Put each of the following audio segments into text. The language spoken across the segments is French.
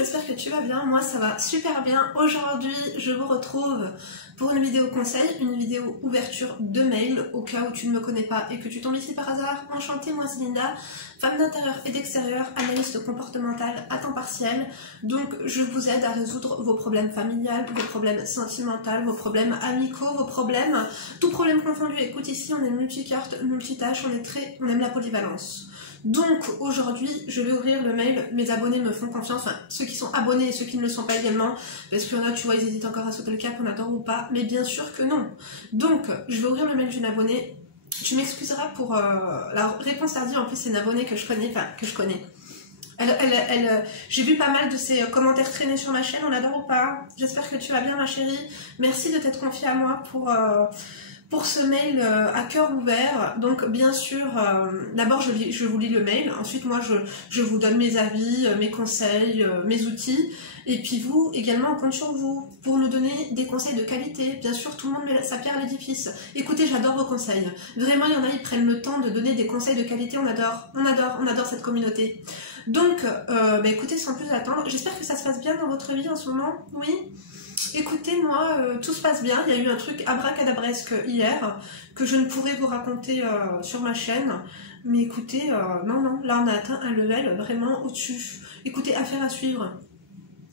j'espère que tu vas bien, moi ça va super bien. Aujourd'hui je vous retrouve pour une vidéo conseil, une vidéo ouverture de mail au cas où tu ne me connais pas et que tu tombes ici par hasard. Enchantée, moi c'est Linda, femme d'intérieur et d'extérieur, analyste comportementale à temps partiel. Donc je vous aide à résoudre vos problèmes familiales, vos problèmes sentimentaux, vos problèmes amicaux, vos problèmes, tout problème confondu. Écoute, ici on est multicarte, multitâche, on aime la polyvalence. Donc aujourd'hui je vais ouvrir le mail, mes abonnés me font confiance, enfin ceux qui sont abonnés et ceux qui ne le sont pas également, parce qu'il y en a, tu vois, ils hésitent encore à sauter le cap, on adore ou pas, mais bien sûr que non. Donc je vais ouvrir le mail d'une abonnée, tu m'excuseras pour la réponse tardive, en plus c'est une abonnée que je connais, j'ai vu pas mal de ses commentaires traîner sur ma chaîne, on adore ou pas, j'espère que tu vas bien ma chérie, merci de t'être confiée à moi pour ce mail à cœur ouvert. Donc bien sûr, d'abord je vous lis le mail, ensuite moi je vous donne mes avis, mes conseils, mes outils, et puis vous également on compte sur vous pour nous donner des conseils de qualité. Bien sûr tout le monde met sa pierre à l'édifice. Écoutez, j'adore vos conseils, vraiment il y en a, ils prennent le temps de donner des conseils de qualité, on adore cette communauté. Donc écoutez, sans plus attendre, j'espère que ça se passe bien dans votre vie en ce moment, oui. Écoutez, moi, tout se passe bien. Il y a eu un truc abracadabresque hier que je ne pourrais vous raconter sur ma chaîne. Mais écoutez, non, là on a atteint un level vraiment au-dessus. Écoutez, affaire à suivre.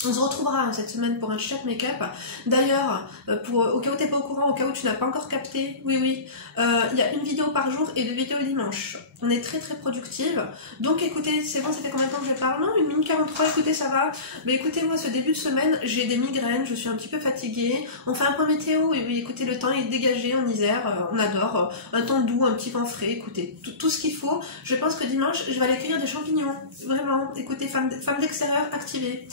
On se retrouvera cette semaine pour un chat make-up. D'ailleurs, au cas où tu n'es pas au courant, au cas où tu n'as pas encore capté, oui, il y a une vidéo par jour et 2 vidéos dimanche. On est très productive. Donc écoutez, c'est bon, ça fait combien de temps que je parle? Non, 1 minute 43, écoutez, ça va. Mais écoutez, moi, ce début de semaine, j'ai des migraines, je suis un petit peu fatiguée. On fait un point météo, et oui, écoutez, le temps est dégagé en Isère, on adore. Un temps doux, un petit vent frais, écoutez, tout ce qu'il faut. Je pense que dimanche, je vais aller cueillir des champignons. Vraiment, écoutez, femme d'extérieur activée.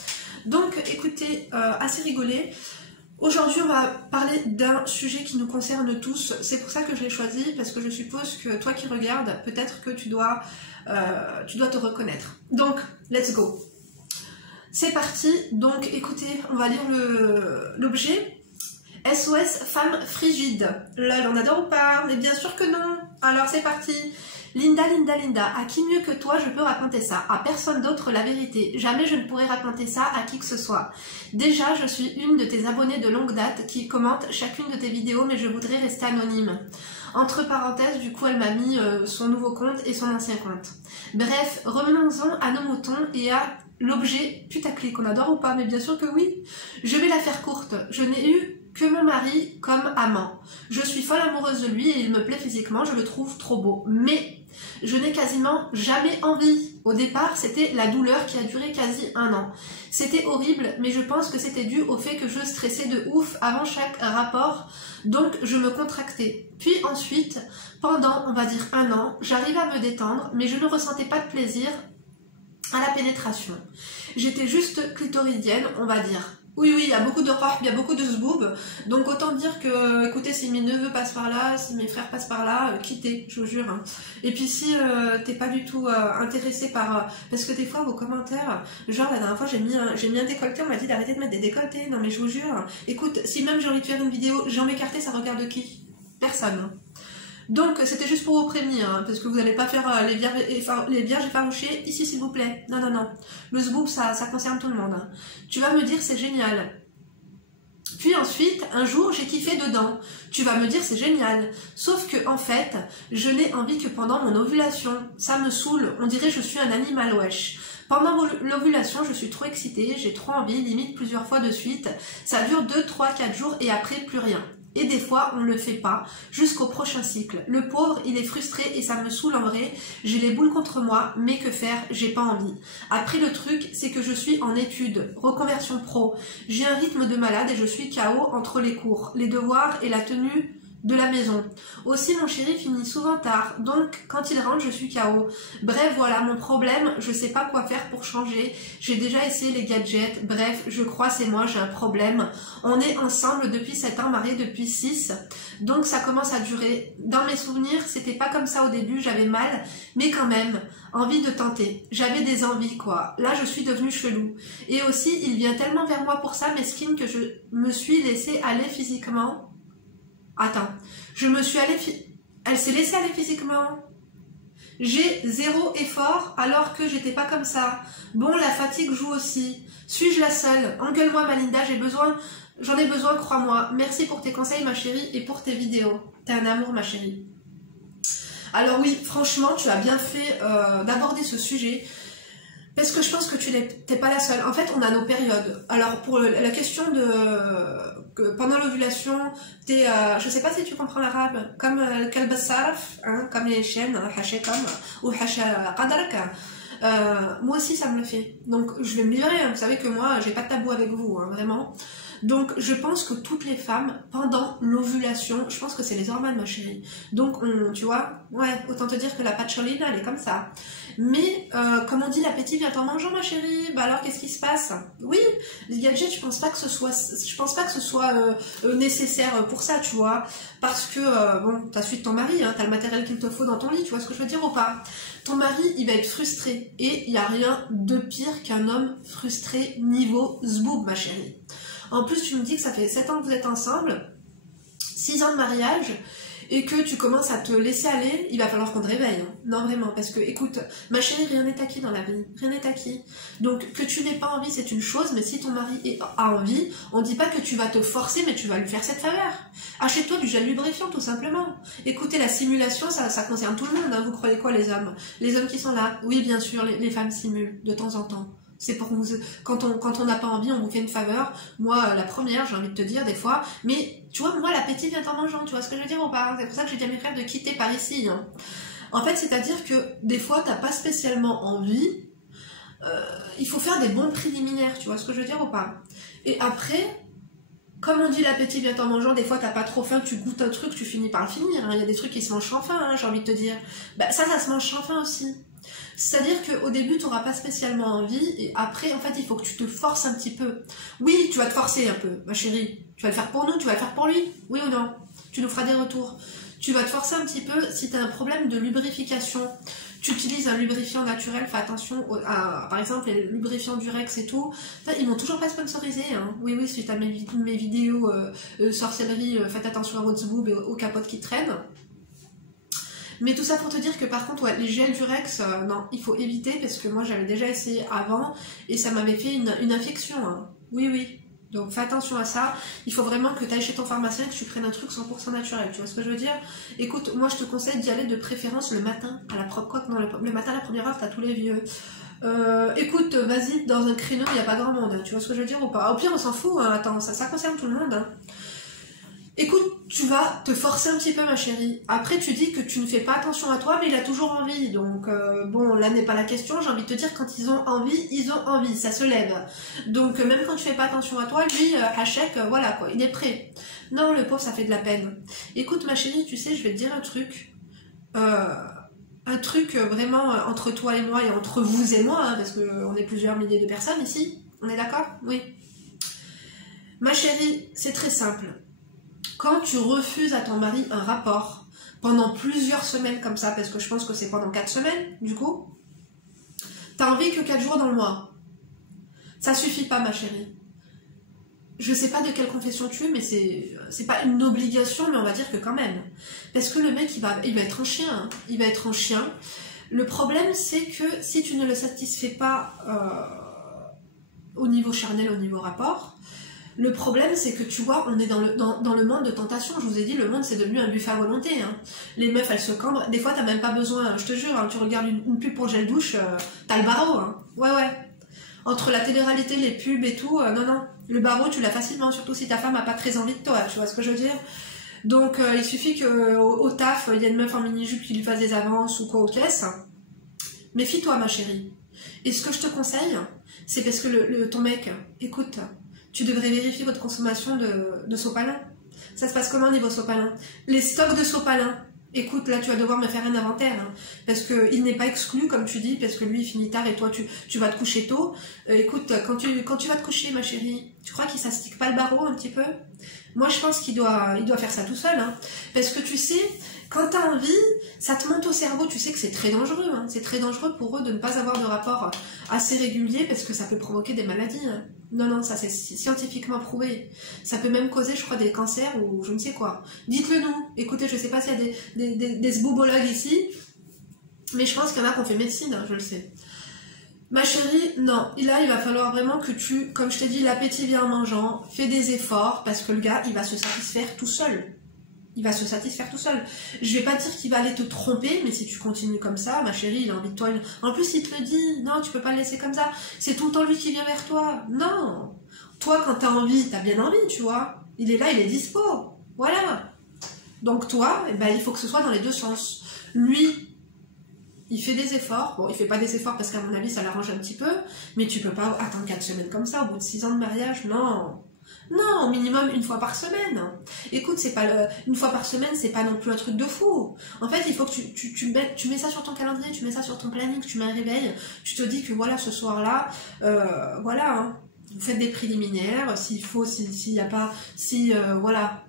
Donc écoutez, assez rigolé. Aujourd'hui on va parler d'un sujet qui nous concerne tous, c'est pour ça que je l'ai choisi, parce que je suppose que toi qui regardes, peut-être que tu dois te reconnaître. Donc, let's go. C'est parti, donc écoutez, on va lire l'objet. SOS femme frigide. Lol, on adore ou pas? Mais bien sûr que non. Alors c'est parti. Linda, à qui mieux que toi je peux raconter ça? À personne d'autre la vérité. Jamais je ne pourrais raconter ça à qui que ce soit. Déjà, je suis une de tes abonnées de longue date qui commente chacune de tes vidéos, mais je voudrais rester anonyme. Entre parenthèses, du coup, elle m'a mis son nouveau compte et son ancien compte. Bref, revenons-en à nos moutons et à l'objet putaclic. On adore ou pas? Mais bien sûr que oui. Je vais la faire courte. Je n'ai eu que mon mari comme amant. Je suis folle amoureuse de lui et il me plaît physiquement, je le trouve trop beau. Mais je n'ai quasiment jamais envie. Au départ, c'était la douleur qui a duré quasi 1 an. C'était horrible, mais je pense que c'était dû au fait que je stressais de ouf avant chaque rapport, donc je me contractais. Puis ensuite, pendant, on va dire 1 an, j'arrivais à me détendre, mais je ne ressentais pas de plaisir à la pénétration. J'étais juste clitoridienne, on va dire. Oui, il y a beaucoup de rap, il y a beaucoup de zboob, donc autant dire que, écoutez, si mes neveux passent par là, si mes frères passent par là, quittez, je vous jure. Hein. Et puis si t'es pas du tout intéressé par... parce que des fois, vos commentaires, genre la dernière fois, j'ai mis un décolleté, on m'a dit d'arrêter de mettre des décolletés, non mais je vous jure. Écoute, si même j'ai envie de faire une vidéo, jambes écartées, ça regarde qui? Personne. Donc c'était juste pour vous prévenir, hein, parce que vous n'allez pas faire les vierges effarouchées ici s'il vous plaît. Non. Le zboob ça concerne tout le monde. Hein. Tu vas me dire c'est génial. Puis ensuite, un jour j'ai kiffé dedans. Tu vas me dire c'est génial. Sauf que en fait, je n'ai envie que pendant mon ovulation. Ça me saoule, on dirait je suis un animal wesh. Pendant l'ovulation, je suis trop excitée, j'ai trop envie, limite plusieurs fois de suite. Ça dure 2, 3, 4 jours et après plus rien. Et des fois, on ne le fait pas, jusqu'au prochain cycle. Le pauvre, il est frustré et ça me saoule en vrai. J'ai les boules contre moi, mais que faire? J'ai pas envie. Après, le truc, c'est que je suis en études, reconversion pro. J'ai un rythme de malade et je suis KO entre les cours, les devoirs et la tenue de la maison. Aussi, mon chéri finit souvent tard, donc quand il rentre, je suis KO. Bref, voilà mon problème, je sais pas quoi faire pour changer. J'ai déjà essayé les gadgets, bref, je crois c'est moi, j'ai un problème. On est ensemble depuis 7 ans, mariés depuis 6, donc ça commence à durer. Dans mes souvenirs, c'était pas comme ça au début, j'avais mal, mais quand même, envie de tenter. J'avais des envies, quoi. Là, je suis devenue chelou. Et aussi, il vient tellement vers moi pour ça, mesquine, que je me suis laissée aller physiquement. Attends, elle s'est laissée aller physiquement. J'ai zéro effort alors que j'étais pas comme ça. Bon, la fatigue joue aussi. Suis-je la seule? Engueule-moi Malinda, j'en ai besoin, crois-moi. Merci pour tes conseils ma chérie et pour tes vidéos. T'es un amour ma chérie. Alors oui, franchement, tu as bien fait d'aborder ce sujet. Parce que je pense que tu n'es pas la seule. En fait, on a nos périodes. Alors, pour la question de... pendant l'ovulation, je sais pas si tu comprends l'arabe, comme kalbassarf, hein, comme les chiennes, haché comme, ou haché qadrak. Moi aussi, ça me le fait. Donc, je vais me livrer. Hein. Vous savez que moi, j'ai pas de tabou avec vous, hein, vraiment. Donc, je pense que toutes les femmes, pendant l'ovulation, je pense que c'est les hormones, ma chérie. Donc, tu vois, ouais, autant te dire que la patcholine, elle est comme ça. Mais, comme on dit, l'appétit vient en mangeant, ma chérie. Bah alors, qu'est-ce qui se passe? Oui, les gadgets, je pense pas que ce soit nécessaire pour ça, tu vois. Parce que, bon, t'as suivi ton mari, hein, t'as le matériel qu'il te faut dans ton lit, tu vois ce que je veux dire ou pas? Ton mari, il va être frustré. Et il n'y a rien de pire qu'un homme frustré niveau zboob, ma chérie. En plus, tu me dis que ça fait 7 ans que vous êtes ensemble, 6 ans de mariage, et que tu commences à te laisser aller, il va falloir qu'on te réveille. Hein. Non, vraiment, parce que, écoute, ma chérie, rien n'est acquis dans la vie. Rien n'est acquis. Donc, que tu n'aies pas envie, c'est une chose, mais si ton mari a envie, on ne dit pas que tu vas te forcer, mais tu vas lui faire cette faveur. Achète-toi du gel lubrifiant, tout simplement. Écoutez, la simulation, ça concerne tout le monde. Hein. Vous croyez quoi, les hommes? Les hommes qui sont là? Oui, bien sûr, les femmes simulent, de temps en temps. C'est pour vous, quand on n'a pas envie, on vous fait une faveur. Moi, la première, j'ai envie de te dire des fois, mais tu vois, moi, l'appétit vient en mangeant, tu vois ce que je veux dire ou pas? C'est pour ça que j'ai dit à mes frères de quitter par ici. Hein. En fait, c'est-à-dire que des fois, t'as pas spécialement envie, il faut faire des bons préliminaires, tu vois ce que je veux dire ou pas? Et après, comme on dit l'appétit vient en mangeant, des fois t'as pas trop faim, tu goûtes un truc, tu finis par le finir. Hein. Il y a des trucs qui se mangent sans faim, hein, j'ai envie de te dire. Bah, ça se mange sans faim aussi. C'est-à-dire qu'au début, tu n'auras pas spécialement envie, et après, en fait, il faut que tu te forces un petit peu. Oui, tu vas te forcer un peu, ma chérie. Tu vas le faire pour nous, tu vas le faire pour lui. Oui ou non? Tu nous feras des retours. Tu vas te forcer un petit peu si tu as un problème de lubrification. Tu utilises un lubrifiant naturel, fais attention, par exemple, les lubrifiants Durex et tout, ils m'ont toujours pas sponsorisé. Hein. Oui, oui, suite à mes vidéos sorcellerie, faites attention à votre zboob et aux capotes qui traînent. Mais tout ça pour te dire que par contre, ouais, les gels Durex, non, il faut éviter parce que moi j'avais déjà essayé avant et ça m'avait fait une infection. Hein. Oui, oui. Donc fais attention à ça. Il faut vraiment que tu ailles chez ton pharmacien et que tu prennes un truc 100% naturel. Tu vois ce que je veux dire? Écoute, moi je te conseille d'y aller de préférence le matin à la propre. Non, le matin à la première heure, t'as tous les vieux. Écoute, vas-y, dans un créneau, il n'y a pas grand monde. Hein. Tu vois ce que je veux dire ou pas? Au pire, on s'en fout. Hein. Attends, ça concerne tout le monde. Hein. Écoute, tu vas te forcer un petit peu, ma chérie. Après, tu dis que tu ne fais pas attention à toi, mais il a toujours envie. Donc, bon, là n'est pas la question. J'ai envie de te dire, quand ils ont envie, ça se lève. Donc, même quand tu fais pas attention à toi, lui, Hachek, voilà, quoi, il est prêt. Non, le pauvre, ça fait de la peine. Écoute, ma chérie, tu sais, je vais te dire un truc. Vraiment entre toi et moi, et entre vous et moi, hein, parce qu'on est plusieurs milliers de personnes ici. On est d'accord? Oui. Ma chérie, c'est très simple. Quand tu refuses à ton mari un rapport pendant plusieurs semaines comme ça, parce que je pense que c'est pendant 4 semaines, du coup, t'as envie que 4 jours dans le mois. Ça suffit pas, ma chérie. Je sais pas de quelle confession tu es, mais c'est pas une obligation, mais on va dire que quand même. Parce que le mec, il va être un chien. Hein. Il va être un chien. Le problème, c'est que si tu ne le satisfais pas au niveau charnel, au niveau rapport, le problème, c'est que tu vois, on est dans le monde de tentation. Je vous ai dit, le monde, c'est devenu un buffet à volonté. Hein. Les meufs, elles se cambrent. Des fois, t'as même pas besoin, je te jure, hein, tu regardes une pub pour gel douche, t'as le barreau. Hein. Ouais, ouais. Entre la télé-réalité, les pubs et tout, non. Le barreau, tu l'as facilement, surtout si ta femme a pas très envie de toi. Tu vois ce que je veux dire? Donc, il suffit qu'au taf, il y a une meuf en mini-jupe qui lui fasse des avances ou quoi aux caisses. Méfie-toi, ma chérie. Et ce que je te conseille, c'est parce que ton mec, écoute... Tu devrais vérifier votre consommation de sopalin. Ça se passe comment niveau sopalin? Les stocks de sopalin. Écoute, là, tu vas devoir me faire un inventaire. Hein, parce qu'il n'est pas exclu, comme tu dis, parce que lui, il finit tard et toi, tu vas te coucher tôt. Écoute, quand tu vas te coucher, ma chérie, tu crois qu'il s'astique pas le barreau un petit peu? Moi, je pense qu'il doit faire ça tout seul. Hein, parce que tu sais... Quand tu as envie, ça te monte au cerveau, tu sais que c'est très dangereux. Hein. C'est très dangereux pour eux de ne pas avoir de rapport assez régulier parce que ça peut provoquer des maladies. Hein. Non, ça c'est scientifiquement prouvé. Ça peut même causer, je crois, des cancers ou je ne sais quoi. Dites-le nous. Écoutez, je ne sais pas s'il y a des zboubologues ici. Mais je pense qu'il y en a qui ont fait médecine, hein, je le sais. Ma chérie, non. Là, il va falloir vraiment que tu, comme je t'ai dit, l'appétit vient en mangeant, fais des efforts, parce que le gars, il va se satisfaire tout seul. Il va se satisfaire tout seul. Je vais pas dire qu'il va aller te tromper, mais si tu continues comme ça, ma chérie, il a envie de toi. En plus, il te le dit, non, tu peux pas le laisser comme ça. C'est tout le temps lui qui vient vers toi. Non. Toi, quand t'as envie, t'as bien envie, tu vois. Il est là, il est dispo. Voilà. Donc toi, eh ben, il faut que ce soit dans les deux sens. Lui, il fait des efforts. Bon, il fait pas des efforts parce qu'à mon avis, ça l'arrange un petit peu. Mais tu peux pas attendre 4 semaines comme ça, au bout de 6 ans de mariage. Non. Non, au minimum une fois par semaine. Écoute, c'est pas une fois par semaine, c'est pas non plus un truc de fou. En fait, il faut que tu mets ça sur ton calendrier, tu mets ça sur ton planning, tu mets un réveil, tu te dis que voilà, ce soir-là, voilà, hein, vous faites des préliminaires, s'il faut, s'il y a pas, voilà,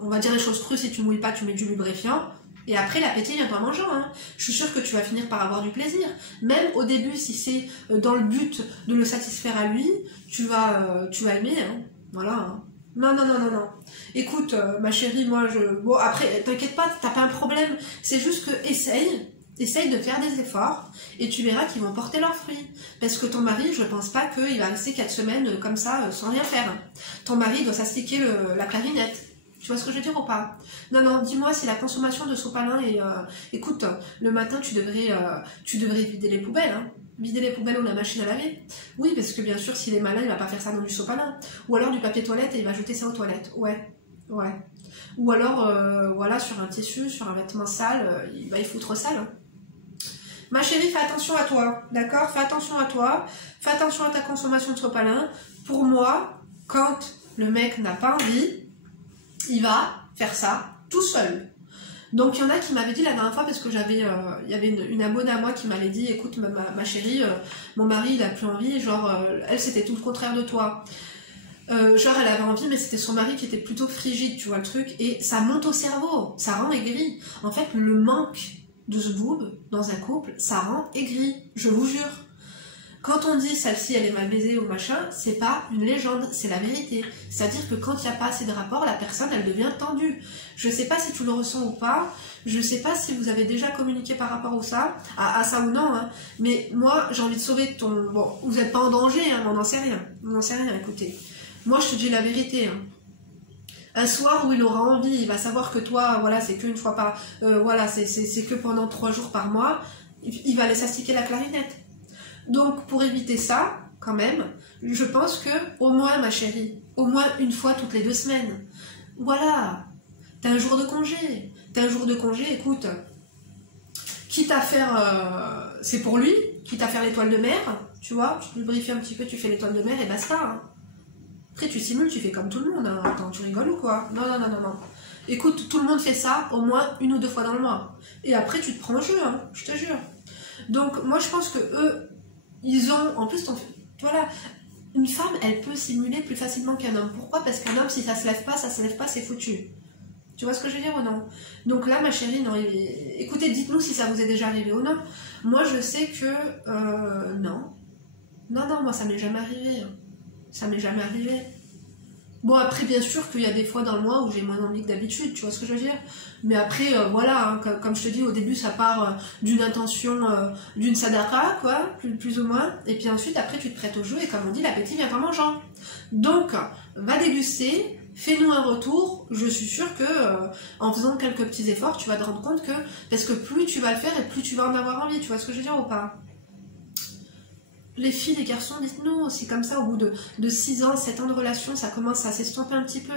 on va dire les choses crues, si tu mouilles pas, tu mets du lubrifiant. Et après, l'appétit vient en mangeant. Hein. Je suis sûre que tu vas finir par avoir du plaisir. Même au début, si c'est dans le but de le satisfaire à lui, tu vas aimer. Hein. Voilà. Hein. Non, non, non, non, non. Écoute, ma chérie, moi, bon, après, t'inquiète pas, t'as pas un problème. C'est juste que essaye de faire des efforts et tu verras qu'ils vont porter leurs fruits. Parce que ton mari, je pense pas qu'il va rester 4 semaines comme ça, sans rien faire. Ton mari doit s'astiquer la clarinette. Tu vois ce que je veux dire ou pas? Non, non, dis-moi si la consommation de sopalin est... écoute, le matin, tu devrais vider les poubelles, hein. Vider les poubelles ou la machine à laver. Oui, parce que bien sûr, s'il est malin, il va pas faire ça dans du sopalin. Ou alors du papier toilette et il va jeter ça aux toilettes. Ouais, ouais. Ou alors, voilà, sur un tissu, sur un vêtement sale, il va y foutre sale. Hein. Ma chérie, fais attention à toi, d'accord? Fais attention à toi, fais attention à ta consommation de sopalin. Pour moi, quand le mec n'a pas envie, il va faire ça tout seul. Donc il y en a qui m'avaient dit la dernière fois, parce que il y avait une abonnée à moi qui m'avait dit, écoute ma chérie, mon mari il a plus envie, genre elle c'était tout le contraire de toi. Genre elle avait envie mais c'était son mari qui était plutôt frigide, tu vois le truc, et ça monte au cerveau, ça rend aigri. En fait le manque de ce boob dans un couple, ça rend aigri, je vous jure. Quand on dit celle-ci elle est mal baisée ou machin, c'est pas une légende, c'est la vérité. C'est-à-dire que quand il n'y a pas assez de rapport, la personne elle devient tendue. Je sais pas si tu le ressens ou pas, je sais pas si vous avez déjà communiqué par rapport à ça ou non, hein. Mais moi j'ai envie de sauver ton... Bon, vous n'êtes pas en danger, hein, mais on n'en sait rien. On n'en sait rien, écoutez. Moi je te dis la vérité, hein. Un soir où il aura envie, il va savoir que toi, voilà, c'est qu'une fois par... voilà, c'est que pendant 3 jours par mois, il va aller s'astiquer la clarinette. Donc, pour éviter ça, quand même, je pense que, au moins, ma chérie, au moins une fois toutes les 2 semaines. Voilà. T'as un jour de congé. T'as un jour de congé, écoute. Quitte à faire... c'est pour lui. Quitte à faire l'étoile de mer. Tu vois, tu lubrifies un petit peu, tu fais l'étoile de mer et basta. Hein. Après, tu simules, tu fais comme tout le monde. Hein. Attends, tu rigoles ou quoi? Non, non, non, non, non. Écoute, tout le monde fait ça au moins 1 ou 2 fois dans le mois. Et après, tu te prends au jeu, hein, je te jure. Donc, moi, je pense que eux... Ils ont, en plus, voilà, une femme, elle peut simuler plus facilement qu'un homme. Pourquoi? Parce qu'un homme, si ça se lève pas, c'est foutu. Tu vois ce que je veux dire ou non? Donc là, ma chérie, non, écoutez, dites-nous si ça vous est déjà arrivé ou non. Moi, je sais que, non. Non, non, moi, ça m'est jamais arrivé. Hein. Ça m'est jamais arrivé. Bon, après, bien sûr qu'il y a des fois dans le mois où j'ai moins envie que d'habitude, tu vois ce que je veux dire? Mais après, voilà, hein, comme je te dis, au début, ça part d'une intention, d'une sadaka, quoi, plus ou moins. Et puis ensuite, après, tu te prêtes au jeu et comme on dit, l'appétit vient en mangeant. Donc, va déguster, fais-nous un retour. Je suis sûre que, en faisant quelques petits efforts, tu vas te rendre compte que, parce que plus tu vas le faire et plus tu vas en avoir envie, tu vois ce que je veux dire ou pas? Les filles, les garçons, dites-nous, c'est comme ça, au bout de 6 ans, 7 ans de relation, ça commence à s'estomper un petit peu.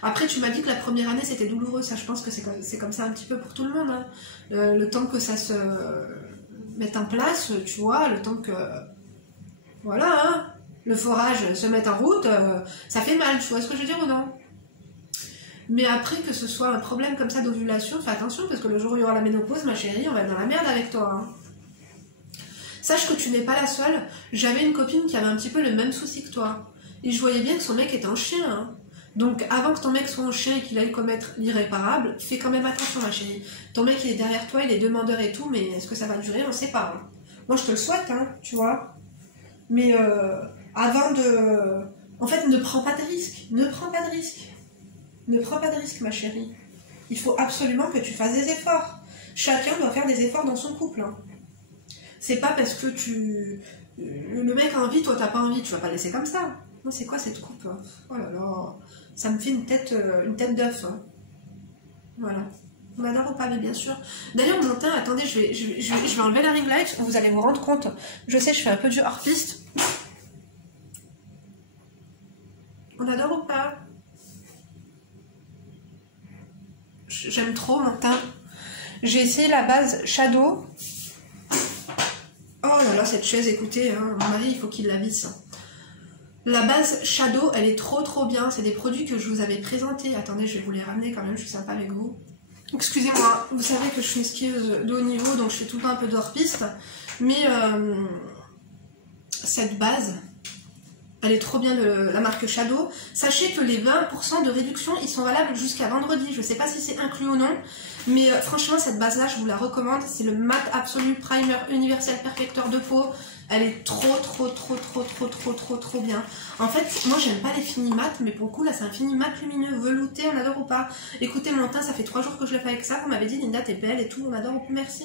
Après, tu m'as dit que la première année, c'était douloureux, ça, je pense que c'est comme ça un petit peu pour tout le monde. Hein. Le temps que ça se mette en place, tu vois, le temps que... Voilà, hein, le forage se mette en route, ça fait mal, tu vois ce que je veux dire ou non? Mais après, que ce soit un problème comme ça d'ovulation, fais attention, parce que le jour où il y aura la ménopause, ma chérie, on va être dans la merde avec toi, hein. Sache que tu n'es pas la seule. J'avais une copine qui avait un petit peu le même souci que toi. Et je voyais bien que son mec était un chien. Hein. Donc avant que ton mec soit un chien et qu'il aille commettre l'irréparable, fais quand même attention ma chérie. Ton mec il est derrière toi, il est demandeur et tout, mais est-ce que ça va durer? On sait pas. Hein. Moi je te le souhaite, hein, tu vois. Mais avant de... En fait, ne prends pas de risques. Ne prends pas de risques. Ne prends pas de risques ma chérie. Il faut absolument que tu fasses des efforts. Chacun doit faire des efforts dans son couple. Hein. C'est pas parce que le mec a envie, toi t'as pas envie, tu vas pas le laisser comme ça. Moi c'est quoi cette coupe? Oh là là, ça me fait une tête d'œuf. Hein. Voilà. On adore au pavé, bien sûr. D'ailleurs, mon teint, attendez, je vais enlever la ring light, vous allez vous rendre compte. Je sais, je fais un peu du hors-piste. On adore ou pas? J'aime trop mon teint. J'ai essayé la base Shadow. Oh là là, cette chaise, écoutez, hein, mon mari, il faut qu'il la visse. La base Shadow, elle est trop bien. C'est des produits que je vous avais présentés. Attendez, je vais vous les ramener quand même, je suis sympa avec vous. Excusez-moi, vous savez que je suis une skieuse de haut niveau, donc je fais tout le temps un peu d'hors-piste. Mais cette base, elle est trop bien de la marque Shadow. Sachez que les 20% de réduction, ils sont valables jusqu'à vendredi. Je ne sais pas si c'est inclus ou non. Mais franchement, cette base-là, je vous la recommande. C'est le Matte Absolu Primer Universel Perfecteur de peau. Elle est trop bien. En fait, moi j'aime pas les finis mat, mais pour le coup là c'est un fini mat lumineux, velouté, on adore ou pas. Écoutez mon teint, ça fait 3 jours que je l'ai fait avec ça, vous m'avez dit Linda t'es belle et tout, on adore, merci.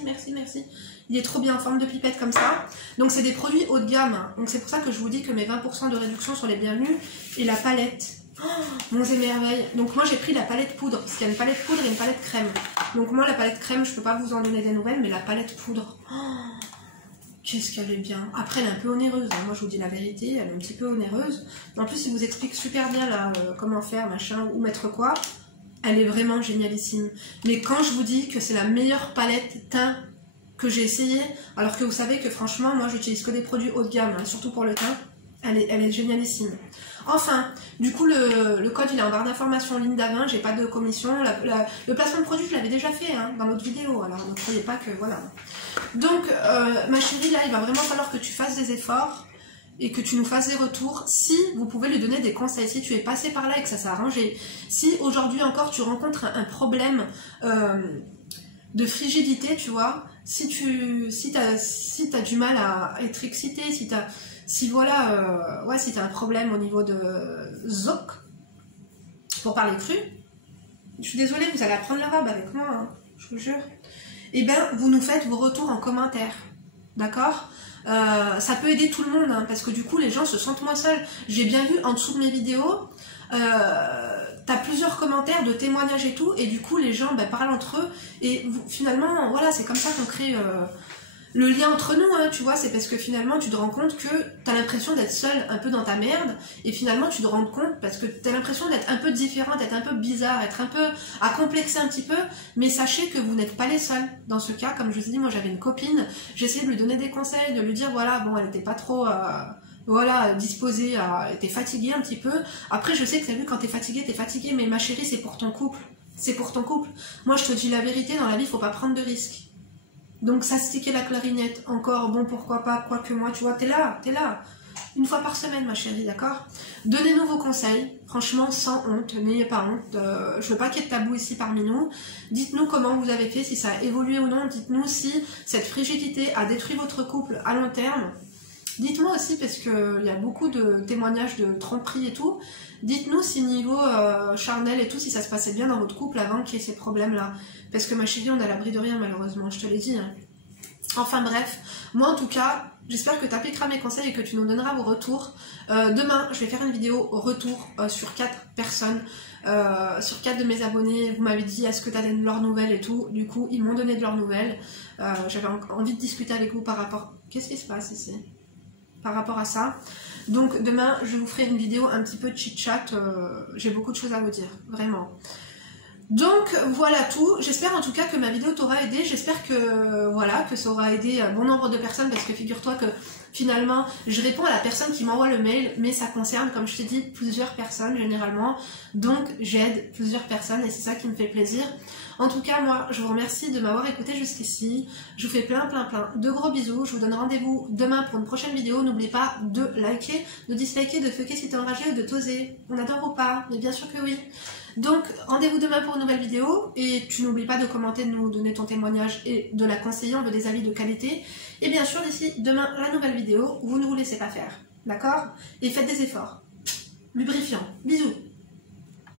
Il est trop bien en forme de pipette comme ça. Donc c'est des produits haut de gamme, hein. Donc c'est pour ça que je vous dis que mes 20% de réduction sont les bienvenus. Et la palette, oh, mon émerveil. Donc moi j'ai pris la palette poudre, parce qu'il y a une palette poudre et une palette crème. Donc moi la palette crème, je peux pas vous en donner des nouvelles, mais la palette poudre... Oh, qu'est-ce qu'elle est bien. Après, elle est un peu onéreuse. Hein. Moi, je vous dis la vérité, elle est un petit peu onéreuse. En plus, il vous explique super bien là comment faire, machin, ou mettre quoi. Elle est vraiment génialissime. Mais quand je vous dis que c'est la meilleure palette teint que j'ai essayée, alors que vous savez que franchement, moi, j'utilise que des produits haut de gamme, hein, surtout pour le teint, elle est génialissime. Enfin, du coup, le code, il est en barre d'information Linda 20, j'ai pas de commission. Le placement de produit, je l'avais déjà fait hein, dans l'autre vidéo, alors ne croyez pas que... Voilà. Donc, ma chérie, là, il va vraiment falloir que tu fasses des efforts et que tu nous fasses des retours. Si vous pouvez lui donner des conseils, si tu es passé par là et que ça s'est arrangé, si aujourd'hui encore tu rencontres un problème de frigidité, tu vois, si t'as du mal à être excité, si voilà, ouais, si t'as un problème au niveau de zoc, pour parler cru, je suis désolée, vous allez apprendre l'arabe avec moi, hein, je vous jure. Et ben, vous nous faites vos retours en commentaire, d'accord? Ça peut aider tout le monde, hein, parce que du coup, les gens se sentent moins seuls. J'ai bien vu en dessous de mes vidéos, t'as plusieurs commentaires de témoignages et tout, et du coup, les gens parlent entre eux, et finalement, voilà, c'est comme ça qu'on crée... le lien entre nous, hein, tu vois, c'est parce que finalement tu te rends compte que t'as l'impression d'être seule un peu dans ta merde, et finalement tu te rends compte parce que t'as l'impression d'être un peu différente, d'être un peu bizarre, être un peu à complexer un petit peu, mais sachez que vous n'êtes pas les seuls. Dans ce cas, comme je vous ai dit, moi j'avais une copine, j'essayais de lui donner des conseils, de lui dire voilà, bon, elle était pas trop... voilà, disposée à... t'es fatiguée un petit peu. Après, je sais que t'as vu, quand t'es fatiguée, mais ma chérie, c'est pour ton couple. C'est pour ton couple. Moi, je te dis la vérité, dans la vie, faut pas prendre de risques. Donc ça sticker la clarinette, encore, bon pourquoi pas, quoique moi, tu vois, t'es là, une fois par semaine ma chérie, d'accord? Donnez-nous vos conseils, franchement sans honte, n'ayez pas honte, je veux pas qu'il y ait de tabou ici parmi nous, dites-nous comment vous avez fait, si ça a évolué ou non, dites-nous si cette frigidité a détruit votre couple à long terme, dites-moi aussi, parce qu'il y a beaucoup de témoignages de tromperie et tout, dites-nous si niveau charnel et tout, si ça se passait bien dans votre couple avant qu'il y ait ces problèmes-là. Parce que ma chérie, on est à l'abri de rien malheureusement, je te l'ai dit. Hein. Enfin bref, moi en tout cas, j'espère que tu appliqueras mes conseils et que tu nous donneras vos retours. Demain, je vais faire une vidéo retour sur 4 personnes, sur 4 de mes abonnés. Vous m'avez dit, est-ce que tu as de leurs nouvelles et tout. Du coup, ils m'ont donné de leurs nouvelles. J'avais envie de discuter avec vous par rapport... Qu'est-ce qui se passe ici? Par rapport à ça. Donc demain, je vous ferai une vidéo un petit peu de chit-chat. J'ai beaucoup de choses à vous dire, vraiment. Donc voilà tout, j'espère en tout cas que ma vidéo t'aura aidé, j'espère que voilà, que ça aura aidé bon nombre de personnes, parce que figure-toi que finalement je réponds à la personne qui m'envoie le mail, mais ça concerne, comme je t'ai dit, plusieurs personnes généralement, donc j'aide plusieurs personnes et c'est ça qui me fait plaisir. En tout cas, moi, je vous remercie de m'avoir écouté jusqu'ici. Je vous fais plein de gros bisous. Je vous donne rendez-vous demain pour une prochaine vidéo. N'oubliez pas de liker, de disliker, de fucker si t'es enragé ou de t'oser. On adore ou pas? Mais bien sûr que oui. Donc, rendez-vous demain pour une nouvelle vidéo. Et tu n'oublies pas de commenter, de nous donner ton témoignage et de la conseiller. On veut des avis de qualité. Et bien sûr, d'ici demain, la nouvelle vidéo, vous ne vous laissez pas faire. D'accord? Et faites des efforts. Lubrifiant. Bisous.